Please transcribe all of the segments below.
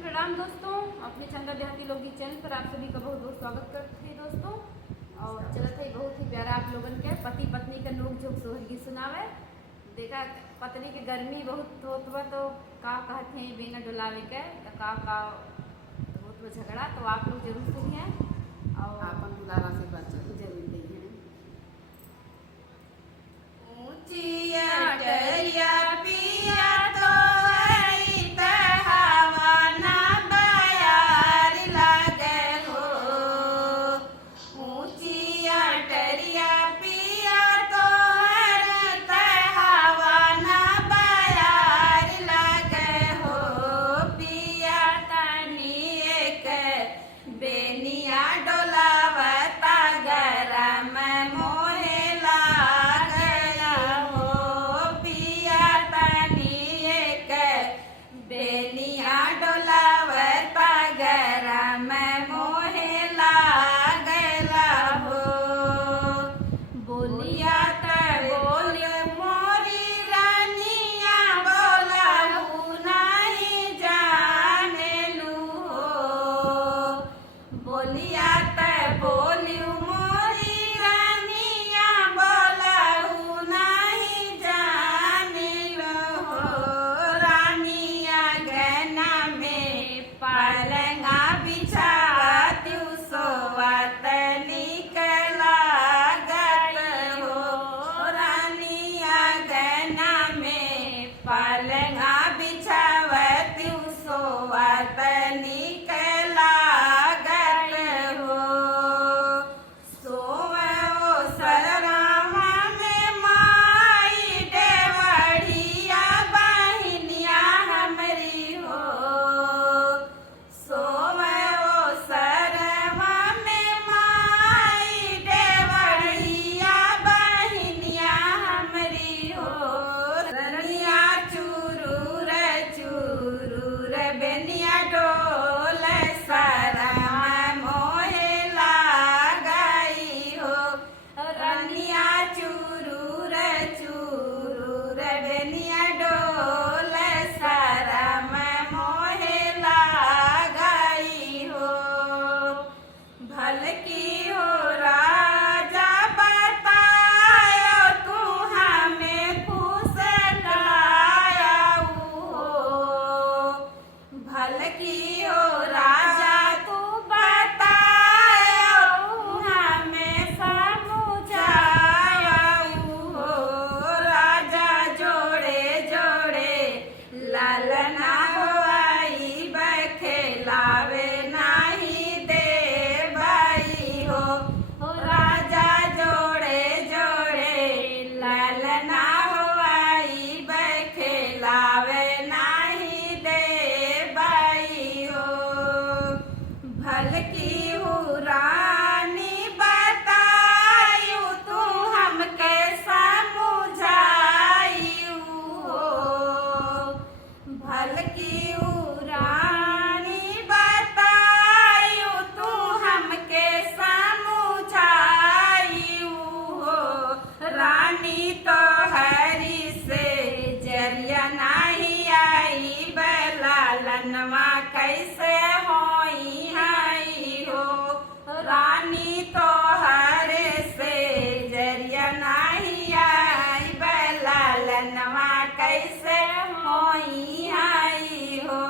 प्रणाम दोस्तों, अपने चंगा देहाती लोकगीत चैनल पर आप सभी का बहुत बहुत स्वागत करते हैं दोस्तों। और चलत है बहुत ही प्यारा आप लोगन के पति पत्नी का नोक झोंक सोहर गीत सुनावे। देखा पत्नी के गर्मी बहुत होत बा तो का कहते हैं बिना डुलावे के तो का होत बा झगड़ा, तो आप लोग जरूर सुनिए और आपन दुलारा से बात जरूर देखिए। ऊंचिया टरिया पिया तो हई तहावा ना बयार लागे हो। ऊंचिया टरिया पिया तो हर तहावा ना बयार लागे हो। पिया तनी एक बेनिया डोलावता गरम मोहे लागला हो। पिया तनी एक बेनिया डोलावता गरम मोहे लागला हो। बोलिया त बोल मोरी रानिया बोलहु नहीं जानेलू हो। बोलिया त बोलियो मोरी रानिया बोलहु नहीं जानेलू हो। रानिया गहना में पलंगा बिछावती सोवत निक लागत हो। रानिया गहना में पलंगा बिछावती सोवत निक लागत हो। सोवे ओ सररामा में माई देवढ़िया बहिनिया हमरी हो। सोवे ओ सरवा में माई देवढ़िया बहिनिया हमरी हो। रनिया चूरूर चूरूर बेनिया डोल सरमा मोहे लागई हो। रनिया चूरूर चूरूर बेनिया डोल सरमा मोहे लागई हो। भलकी हो राजा बतायो तू हमें फुसलाया हो। भलकी हो राजा तू बतायो हमें समझाया हो। राजा जोड़े जोड़े लालना होई बखेलावे नहीं दे बाई हो। राजा जोड़े जोड़े लालना होई बखेलावे नहीं दे बाई हो। भलकी हो रानी बतायू तू हमके समझायू हो। भलकी हो रानी बतायू तू हमके समझायू हो। रानी तो हरी से जरिया नहीं आई बलालनवा कैसे होई हई हो। रानी तो हरे से जरिया नहीं आई बलालनवा कैसे होई हई हो।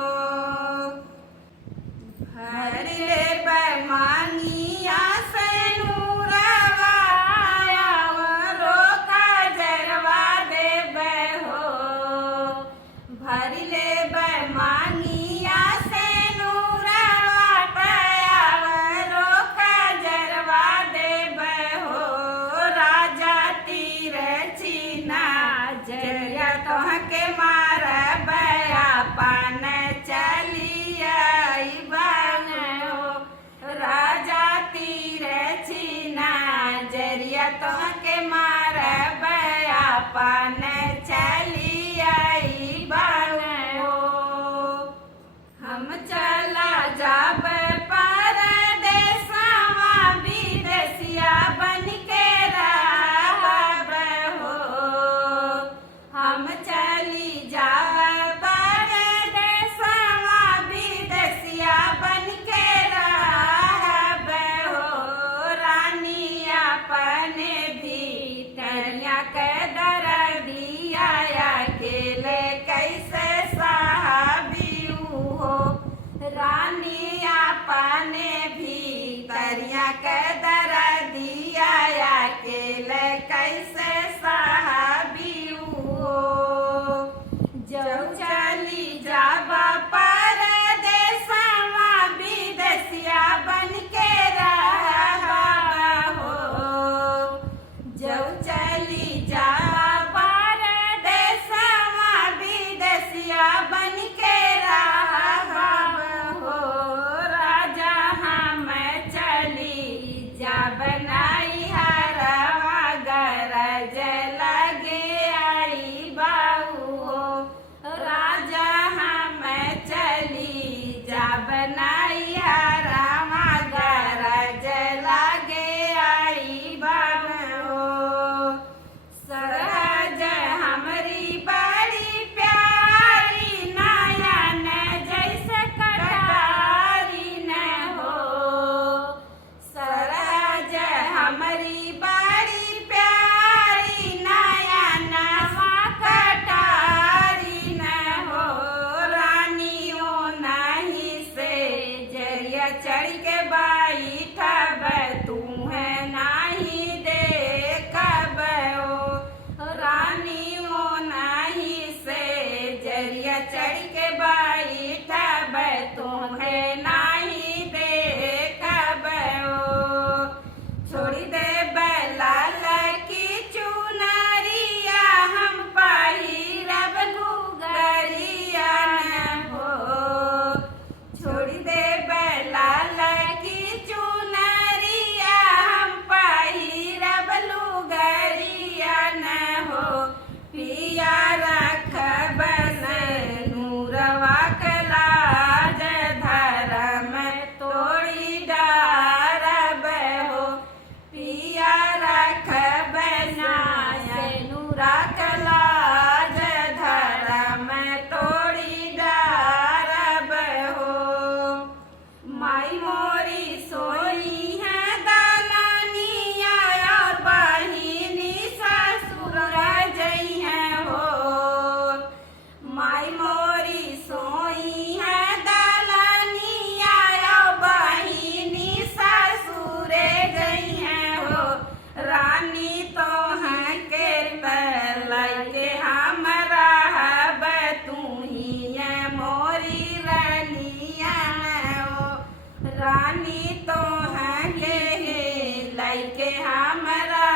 भर ले बैमानिया से नूरवा रोका जरवा देबे हो। भर ले बैमानिया से नूरवा रोका जरवा देबे हो। राजा तीर चीना जरिया तोहके मारबे अपन चलिया हो। राजा तीर चीना जरिया तोहके मारबे अपन चलिया हो। रानी तो है लैके हमरा